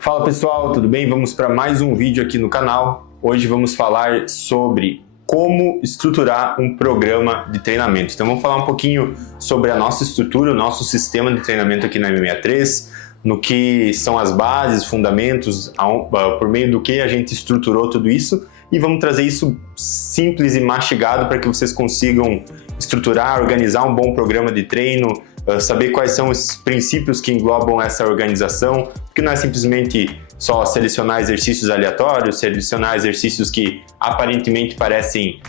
Fala pessoal, tudo bem? Vamos para mais um vídeo aqui no canal. Hoje vamos falar sobre como estruturar um programa de treinamento. Então vamos falar um pouquinho sobre a nossa estrutura, o nosso sistema de treinamento aqui na M63, no que são as bases, fundamentos, por meio do que a gente estruturou tudo isso, e vamos trazer isso simples e mastigado para que vocês consigam estruturar, organizar um bom programa de treino, saber quais são os princípios que englobam essa organização, porque não é simplesmente só selecionar exercícios aleatórios, selecionar exercícios que aparentemente parecem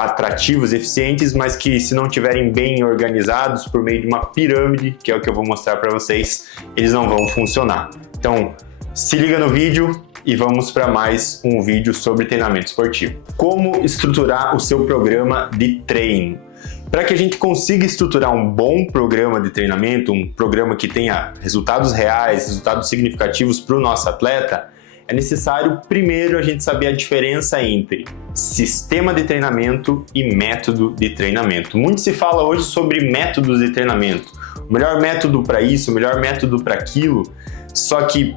atrativos, eficientes, mas que se não estiverem bem organizados por meio de uma pirâmide, que é o que eu vou mostrar para vocês, eles não vão funcionar. Então, se liga no vídeo e vamos para mais um vídeo sobre treinamento esportivo. Como estruturar o seu programa de treino? Para que a gente consiga estruturar um bom programa de treinamento, um programa que tenha resultados reais, resultados significativos para o nosso atleta, é necessário primeiro a gente saber a diferença entre sistema de treinamento e método de treinamento. Muito se fala hoje sobre métodos de treinamento, o melhor método para isso, o melhor método para aquilo, só que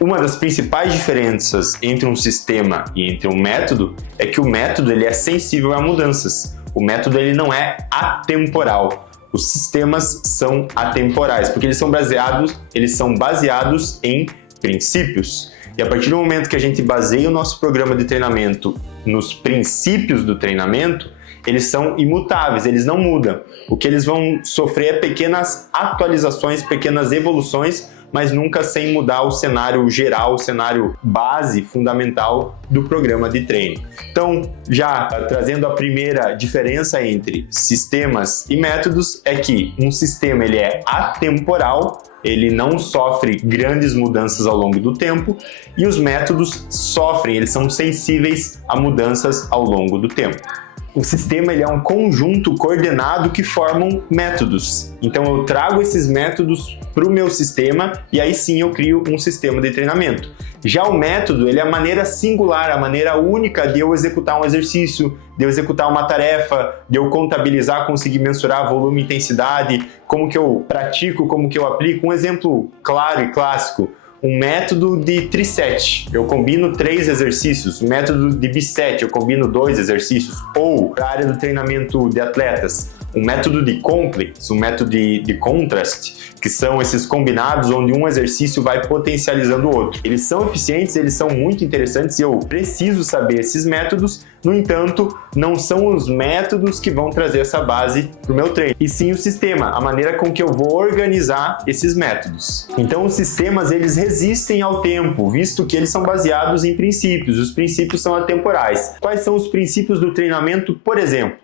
uma das principais diferenças entre um sistema e entre um método é que o método ele é sensível a mudanças. O método ele não é atemporal. Os sistemas são atemporais, porque eles são baseados em princípios. E a partir do momento que a gente baseia o nosso programa de treinamento nos princípios do treinamento, eles são imutáveis, eles não mudam. O que eles vão sofrer é pequenas atualizações, pequenas evoluções, mas nunca sem mudar o cenário geral, o cenário base, fundamental do programa de treino. Então, já trazendo a primeira diferença entre sistemas e métodos, é que um sistema ele é atemporal, ele não sofre grandes mudanças ao longo do tempo, e os métodos sofrem, eles são sensíveis a mudanças ao longo do tempo. O sistema ele é um conjunto coordenado que formam métodos. Então eu trago esses métodos para o meu sistema e aí sim eu crio um sistema de treinamento. Já o método ele é a maneira singular, a maneira única de eu executar um exercício, de eu executar uma tarefa, de eu contabilizar, conseguir mensurar volume e intensidade, como que eu pratico, como que eu aplico. Um exemplo claro e clássico. Um método de triset, eu combino 3 exercícios. Um método de biset, eu combino 2 exercícios. Ou, para a área do treinamento de atletas, um método de complex, um método de contrast, que são esses combinados onde um exercício vai potencializando o outro. Eles são eficientes, eles são muito interessantes e eu preciso saber esses métodos. No entanto, não são os métodos que vão trazer essa base para o meu treino, e sim o sistema, a maneira com que eu vou organizar esses métodos. Então, os sistemas eles resistem ao tempo, visto que eles são baseados em princípios. Os princípios são atemporais. Quais são os princípios do treinamento? Por exemplo,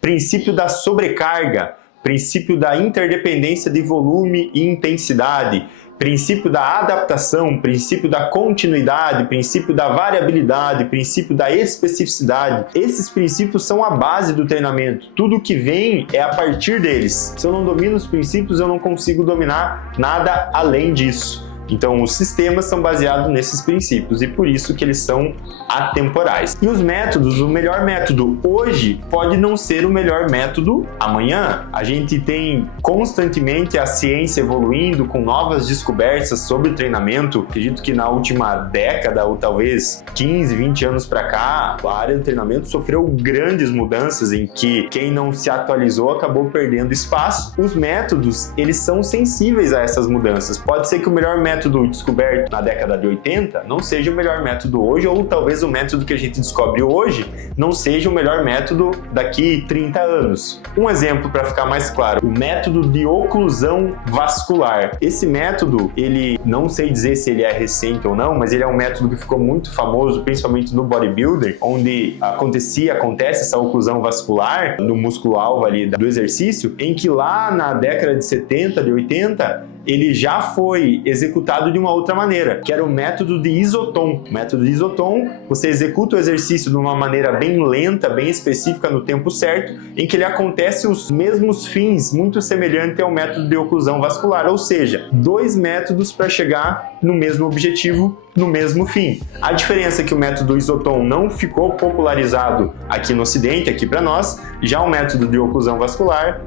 princípio da sobrecarga, princípio da interdependência de volume e intensidade, princípio da adaptação, princípio da continuidade, princípio da variabilidade, princípio da especificidade. Esses princípios são a base do treinamento. Tudo que vem é a partir deles. Se eu não domino os princípios, eu não consigo dominar nada além disso. Então, os sistemas são baseados nesses princípios e por isso que eles são atemporais. E os métodos, o melhor método hoje pode não ser o melhor método amanhã. A gente tem constantemente a ciência evoluindo com novas descobertas sobre treinamento. Acredito que na última década ou talvez 15, 20 anos para cá, a área do treinamento sofreu grandes mudanças em que quem não se atualizou acabou perdendo espaço. Os métodos, eles são sensíveis a essas mudanças. Pode ser que o melhor método descoberto na década de 80 não seja o melhor método hoje, ou talvez o método que a gente descobre hoje não seja o melhor método daqui 30 anos. Um exemplo para ficar mais claro, o método de oclusão vascular. Esse método, ele não sei dizer se ele é recente ou não, mas ele é um método que ficou muito famoso, principalmente no bodybuilder, onde acontece essa oclusão vascular no músculo-alvo ali do exercício, em que lá na década de 70, de 80, ele já foi executado de uma outra maneira, que era o método de Isoton. O método de Isoton, você executa o exercício de uma maneira bem lenta, bem específica no tempo certo, em que ele acontece os mesmos fins, muito semelhante ao método de oclusão vascular, ou seja, 2 métodos para chegar no mesmo objetivo, no mesmo fim. A diferença é que o método Isoton não ficou popularizado aqui no Ocidente, aqui para nós, já o método de oclusão vascular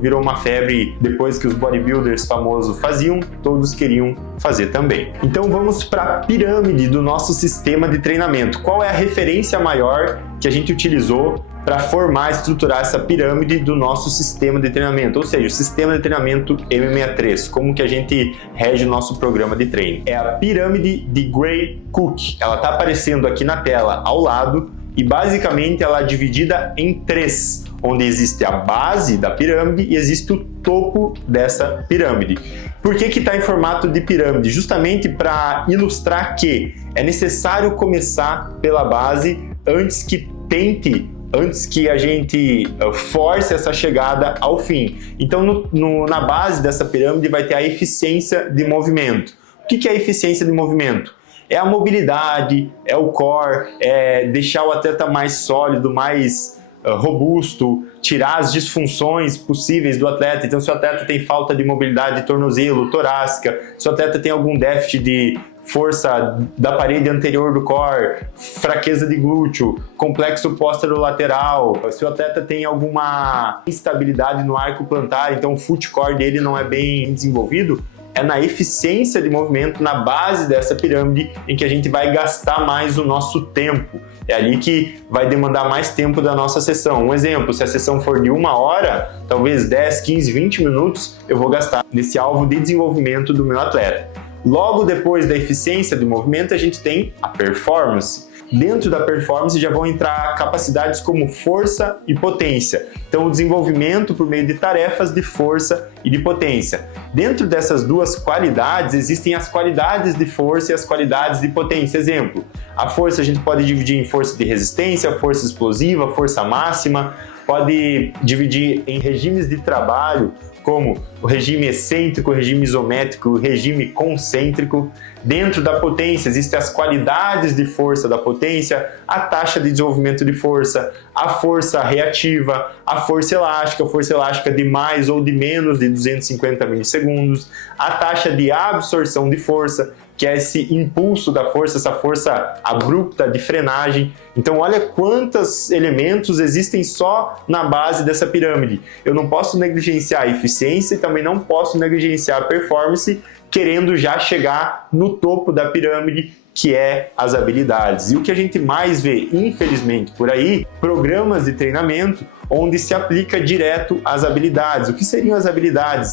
virou uma febre depois que os bodybuilders famosos faziam, todos queriam fazer também. Então vamos para a pirâmide do nosso sistema de treinamento. Qual é a referência maior que a gente utilizou para formar, estruturar essa pirâmide do nosso sistema de treinamento, ou seja, o sistema de treinamento M63, como que a gente rege o nosso programa de treino? É a pirâmide de Gray-Cook. Ela está aparecendo aqui na tela ao lado e basicamente ela é dividida em três, onde existe a base da pirâmide e existe o topo dessa pirâmide. Por que está em formato de pirâmide? Justamente para ilustrar que é necessário começar pela base antes que a gente force essa chegada ao fim. Então, na base dessa pirâmide vai ter a eficiência de movimento. O que é a eficiência de movimento? É a mobilidade, é o core, é deixar o atleta mais sólido, mais robusto, tirar as disfunções possíveis do atleta. Então, se o atleta tem falta de mobilidade de tornozelo, torácica, se o atleta tem algum déficit de força da parede anterior do core, fraqueza de glúteo, complexo posterolateral, se o atleta tem alguma instabilidade no arco plantar, então o foot core dele não é bem desenvolvido, é na eficiência de movimento, na base dessa pirâmide, em que a gente vai gastar mais o nosso tempo. É ali que vai demandar mais tempo da nossa sessão. Um exemplo, se a sessão for de 1 hora, talvez 10, 15, 20 minutos eu vou gastar nesse alvo de desenvolvimento do meu atleta. Logo depois da eficiência do movimento, a gente tem a performance. Dentro da performance já vão entrar capacidades como força e potência. Então, o desenvolvimento por meio de tarefas de força e de potência. Dentro dessas duas qualidades, existem as qualidades de força e as qualidades de potência. Exemplo, a força a gente pode dividir em força de resistência, força explosiva, força máxima, pode dividir em regimes de trabalho, como o regime excêntrico, o regime isométrico, o regime concêntrico. Dentro da potência existem as qualidades de força da potência, a taxa de desenvolvimento de força, a força reativa, a força elástica de mais ou de menos de 250 milissegundos, a taxa de absorção de força, que é esse impulso da força, essa força abrupta de frenagem. Então olha quantos elementos existem só na base dessa pirâmide. Eu não posso negligenciar a eficiência e também não posso negligenciar a performance, querendo já chegar no topo da pirâmide, que é as habilidades. E o que a gente mais vê, infelizmente, por aí, programas de treinamento onde se aplica direto às habilidades. O que seriam as habilidades?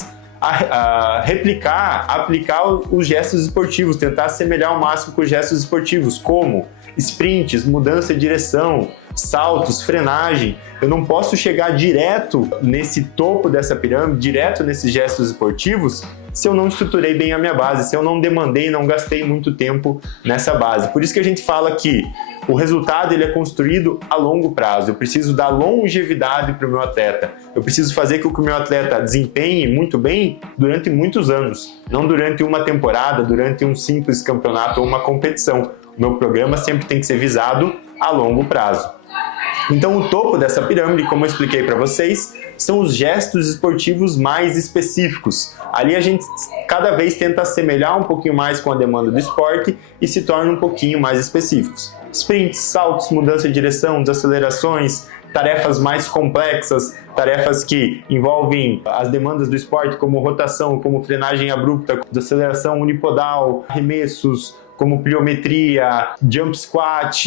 Aplicar os gestos esportivos, tentar assemelhar ao máximo com os gestos esportivos, como sprints, mudança de direção, saltos, frenagem. Eu não posso chegar direto nesse topo dessa pirâmide, direto nesses gestos esportivos, se eu não estruturei bem a minha base, se eu não demandei, não gastei muito tempo nessa base. Por isso que a gente fala que o resultado ele é construído a longo prazo. Eu preciso dar longevidade para o meu atleta. Eu preciso fazer com que o meu atleta desempenhe muito bem durante muitos anos, não durante uma temporada, durante um simples campeonato ou uma competição. O meu programa sempre tem que ser visado a longo prazo. Então, o topo dessa pirâmide, como eu expliquei para vocês, são os gestos esportivos mais específicos. Ali a gente cada vez tenta assemelhar um pouquinho mais com a demanda do esporte e se torna um pouquinho mais específicos. Sprints, saltos, mudança de direção, desacelerações, tarefas mais complexas, tarefas que envolvem as demandas do esporte, como rotação, como frenagem abrupta, desaceleração unipodal, arremessos, como pliometria, jump squat,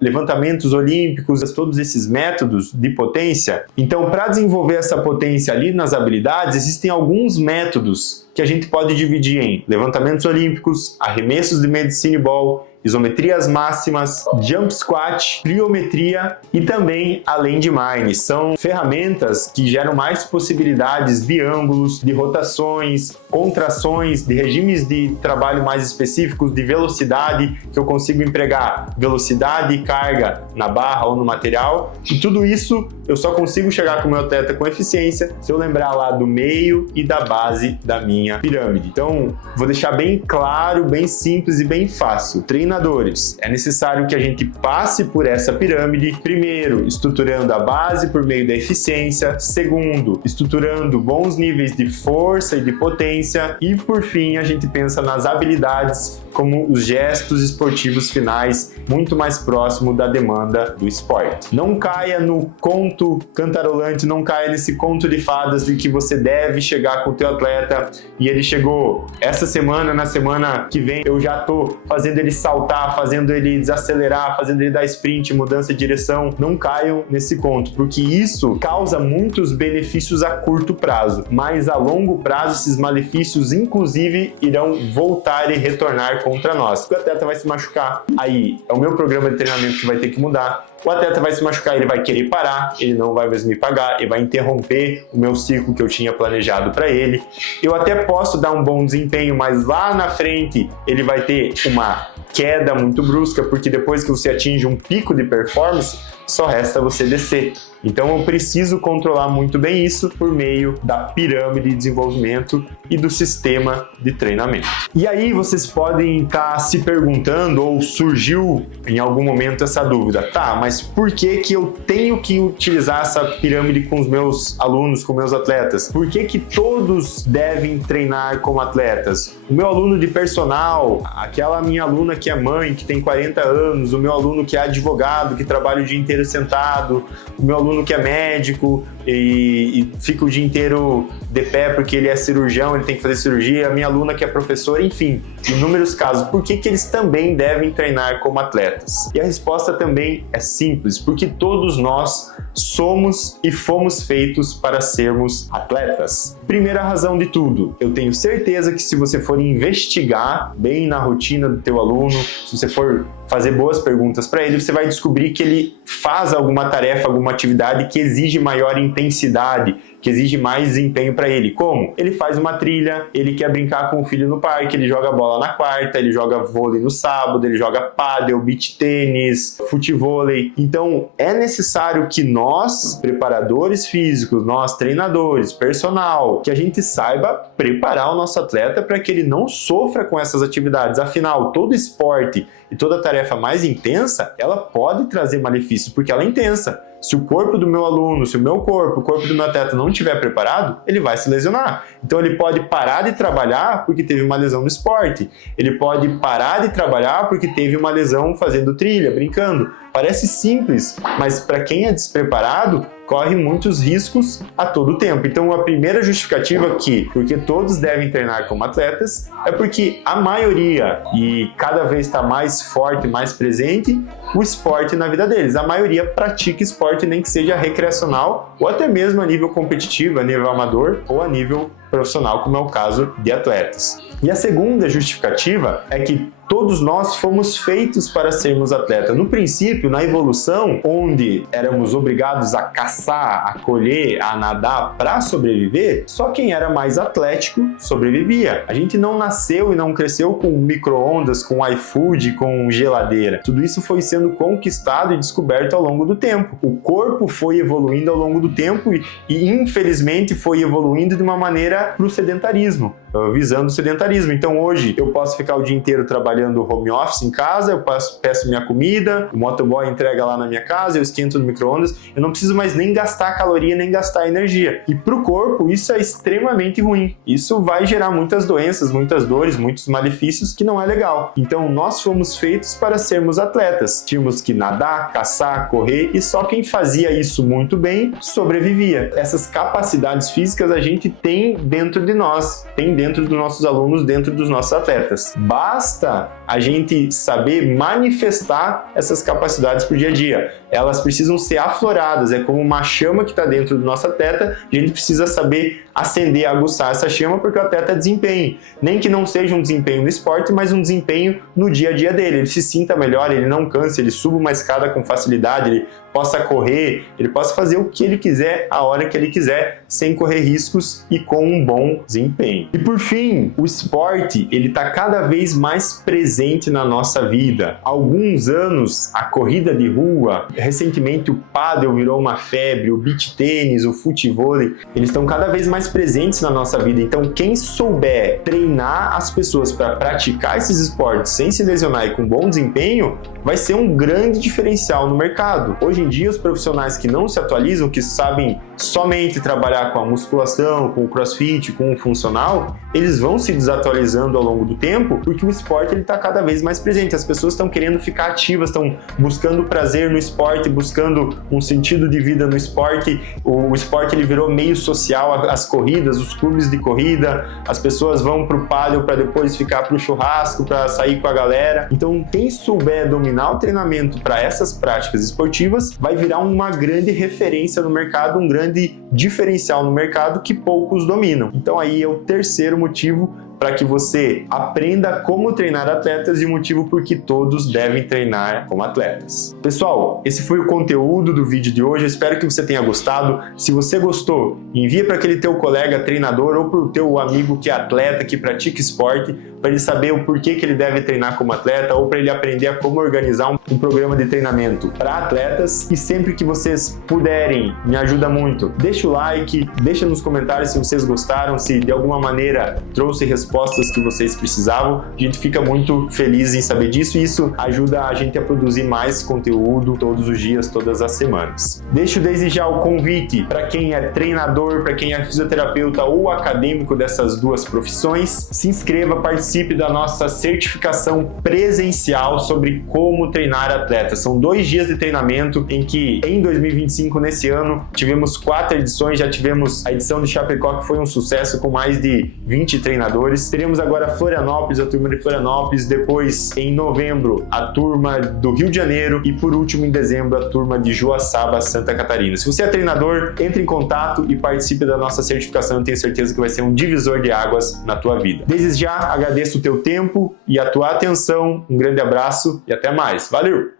levantamentos olímpicos, todos esses métodos de potência. Então, para desenvolver essa potência ali nas habilidades, existem alguns métodos que a gente pode dividir em levantamentos olímpicos, arremessos de medicine ball, isometrias máximas, jump squat, pliometria e também a landmine. São ferramentas que geram mais possibilidades de ângulos, de rotações, contrações, de regimes de trabalho mais específicos, de velocidade, que eu consigo empregar velocidade e carga na barra ou no material. E tudo isso eu só consigo chegar com o meu atleta com eficiência se eu lembrar lá do meio e da base da minha pirâmide. Então, vou deixar bem claro, bem simples e bem fácil. Treinamento treinadores. É necessário que a gente passe por essa pirâmide, primeiro, estruturando a base por meio da eficiência, segundo, estruturando bons níveis de força e de potência e, por fim, a gente pensa nas habilidades como os gestos esportivos finais, muito mais próximo da demanda do esporte. Não caia no conto cantarolante, não caia nesse conto de fadas de que você deve chegar com o teu atleta e ele chegou essa semana, na semana que vem eu já tô fazendo ele saltar, fazendo ele desacelerar, fazendo ele dar sprint, mudança de direção. Não caiam nesse conto, porque isso causa muitos benefícios a curto prazo, mas a longo prazo esses malefícios inclusive irão voltar e retornar contra nós. O atleta vai se machucar, aí é o meu programa de treinamento que vai ter que mudar. O atleta vai se machucar, ele vai querer parar, ele não vai mais me pagar, ele vai interromper o meu ciclo que eu tinha planejado para ele. Eu até posso dar um bom desempenho, mas lá na frente ele vai ter uma queda muito brusca, porque depois que você atinge um pico de performance, só resta você descer. Então eu preciso controlar muito bem isso por meio da pirâmide de desenvolvimento e do sistema de treinamento. E aí vocês podem estar se perguntando, ou surgiu em algum momento essa dúvida, tá, mas por que eu tenho que utilizar essa pirâmide com os meus alunos, com meus atletas? Por que todos devem treinar como atletas? O meu aluno de personal, aquela minha aluna que é mãe, que tem 40 anos, o meu aluno que é advogado, que trabalha o dia inteiro sentado, o meu aluno que é médico e fica o dia inteiro de pé porque ele é cirurgião, ele tem que fazer cirurgia, a minha aluna que é professora, enfim, inúmeros casos. Por que eles também devem treinar como atletas? E a resposta também é simples, porque todos nós somos e fomos feitos para sermos atletas. Primeira razão de tudo, eu tenho certeza que se você for investigar bem na rotina do teu aluno, se você for fazer boas perguntas para ele, você vai descobrir que ele faz alguma tarefa, alguma atividade que exige maior intensidade, que exige mais desempenho para ele. Como? Ele faz uma trilha, ele quer brincar com o filho no parque, ele joga bola na quarta, ele joga vôlei no sábado, ele joga pádel, beach tênis, futevôlei. Então, é necessário que nós, preparadores físicos, nós, treinadores, personal, que a gente saiba preparar o nosso atleta para que ele não sofra com essas atividades. Afinal, todo esporte e toda tarefa mais intensa, ela pode trazer malefícios, porque ela é intensa. Se o corpo do meu aluno, se o meu corpo, o corpo do meu atleta não estiver preparado, ele vai se lesionar. Então ele pode parar de trabalhar porque teve uma lesão no esporte. Ele pode parar de trabalhar porque teve uma lesão fazendo trilha, brincando. Parece simples, mas para quem é despreparado, corre muitos riscos a todo tempo. Então a primeira justificativa aqui, porque todos devem treinar como atletas, é porque a maioria, e cada vez está mais forte, mais presente, o esporte na vida deles. A maioria pratica esporte, nem que seja recreacional, ou até mesmo a nível competitivo, a nível amador, ou a nível profissional, como é o caso de atletas. E a segunda justificativa é que todos nós fomos feitos para sermos atletas. No princípio, na evolução, onde éramos obrigados a caçar, a colher, a nadar para sobreviver, só quem era mais atlético sobrevivia. A gente não nasceu e não cresceu com micro-ondas, com iFood, com geladeira. Tudo isso foi sendo conquistado e descoberto ao longo do tempo. O corpo foi evoluindo ao longo do tempo e infelizmente foi evoluindo de uma maneira para o sedentarismo, visando o sedentarismo. Então hoje eu posso ficar o dia inteiro trabalhando home office em casa, eu peço minha comida, o motoboy entrega lá na minha casa, eu esquento no micro-ondas, eu não preciso mais nem gastar caloria, nem gastar energia. E para o corpo isso é extremamente ruim. Isso vai gerar muitas doenças, muitas dores, muitos malefícios que não é legal. Então nós fomos feitos para sermos atletas. Tínhamos que nadar, caçar, correr e só quem fazia isso muito bem sobrevivia. Essas capacidades físicas a gente tem dentro de nós, tem dentro dos nossos alunos, dentro dos nossos atletas. Basta a gente saber manifestar essas capacidades pro dia a dia. Elas precisam ser afloradas, é como uma chama que está dentro do nosso atleta, a gente precisa saber acender, aguçar essa chama porque o atleta desempenhe. Nem que não seja um desempenho no esporte, mas um desempenho no dia a dia dele. Ele se sinta melhor, ele não canse, ele suba uma escada com facilidade, ele possa correr, ele possa fazer o que ele quiser, a hora que ele quiser, sem correr riscos e com um bom desempenho. E por por fim, o esporte, ele está cada vez mais presente na nossa vida. Há alguns anos, a corrida de rua, recentemente o pádel virou uma febre, o beach tênis, o futevôlei, eles estão cada vez mais presentes na nossa vida. Então, quem souber treinar as pessoas para praticar esses esportes sem se lesionar e com bom desempenho, vai ser um grande diferencial no mercado. Hoje em dia, os profissionais que não se atualizam, que sabem somente trabalhar com a musculação, com o crossfit, com o funcional, eles vão se desatualizando ao longo do tempo, porque o esporte está cada vez mais presente. As pessoas estão querendo ficar ativas, estão buscando prazer no esporte, buscando um sentido de vida no esporte. O esporte ele virou meio social, as corridas, os clubes de corrida, as pessoas vão para o pádel para depois ficar para o churrasco, para sair com a galera. Então, quem souber dominar o treinamento para essas práticas esportivas vai virar uma grande referência no mercado, um grande diferencial no mercado que poucos dominam. Então, aí é o terceiro motivo para que você aprenda como treinar atletas e o motivo por que todos devem treinar como atletas. Pessoal, esse foi o conteúdo do vídeo de hoje, eu espero que você tenha gostado. Se você gostou, envia para aquele teu colega treinador ou para o teu amigo que é atleta, que pratica esporte, para ele saber o porquê que ele deve treinar como atleta ou para ele aprender a como organizar um programa de treinamento para atletas. E sempre que vocês puderem, me ajuda muito, deixa o like, deixa nos comentários se vocês gostaram, se de alguma maneira trouxe respostas que vocês precisavam. A gente fica muito feliz em saber disso e isso ajuda a gente a produzir mais conteúdo todos os dias, todas as semanas. Deixo desde já o convite para quem é treinador, para quem é fisioterapeuta ou acadêmico dessas duas profissões, se inscreva, participe da nossa certificação presencial sobre como treinar atletas. São 2 dias de treinamento em que em 2025, nesse ano, tivemos 4 edições, já tivemos a edição de Chapecó que foi um sucesso com mais de 20 treinadores. Teremos agora Florianópolis, a turma de Florianópolis, depois em novembro a turma do Rio de Janeiro e por último em dezembro a turma de Joaçaba, Santa Catarina. Se você é treinador, entre em contato e participe da nossa certificação, eu tenho certeza que vai ser um divisor de águas na tua vida. Desde já agradeço o teu tempo e a tua atenção, um grande abraço e até mais. Valeu!